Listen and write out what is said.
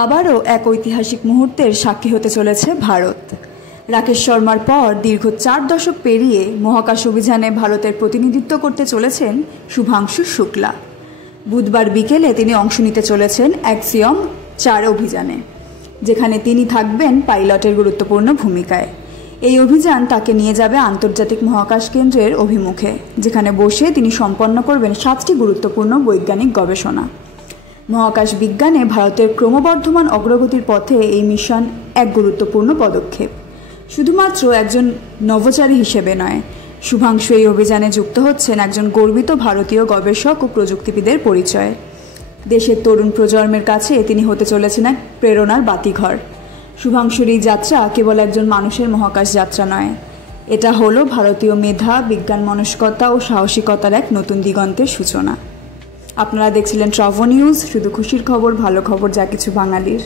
আবারও এক ঐতিহাসিক মুহূর্তের সাক্ষী হতে চলেছে ভারত। রাকেশ শর্মার পর দীর্ঘ 4 দশক পেরিয়ে মহাকাশ অভিযানে ভারতের প্রতিনিধিত্ব করতে চলেছেন শুভাংশু শুক্লা। বুধবার বিকেলে তিনি অংশ নিতে চলেছেন অ্যাক্সিয়ম 4 অভিযানে, যেখানে তিনি থাকবেন পাইলটের গুরুত্বপূর্ণ ভূমিকায়। এই অভিযান তাকে নিয়ে যাবে আন্তর্জাতিক মহাকাশ কেন্দ্রের অভিমুখে, যেখানে বসে তিনি সম্পন্ন করবেন 7টি গুরুত্বপূর্ণ বৈজ্ঞানিক গবেষণা। মহাকাশ বিজ্ঞানে ভারতের ক্রমবর্ধমান অগ্রগতির পথে এই মিশন এক গুরুত্বপূর্ণ পদক্ষেপ। শুধুমাত্র একজন নভোচারী হিসেবে নয়, শুভাংশু এই অভিযানে যুক্ত হচ্ছেন একজন গর্বিত ভারতীয় গবেষক ও প্রযুক্তিবিদের পরিচয়। দেশের তরুণ প্রজন্মের কাছে তিনি হতে চলেছেন এক প্রেরণার বাতিঘর। শুভাংশুর এই যাত্রা কেবল একজন মানুষের মহাকাশ যাত্রা নয়, এটা হলো ভারতীয় মেধা, বিজ্ঞান মনস্কতা ও সাহসিকতার এক নতুন দিগন্তের সূচনা। আপনারা দেখছিলেন ট্রাভো নিউজ, শুধু খুশির খবর, ভালো খবর, যা কিছু বাঙালির।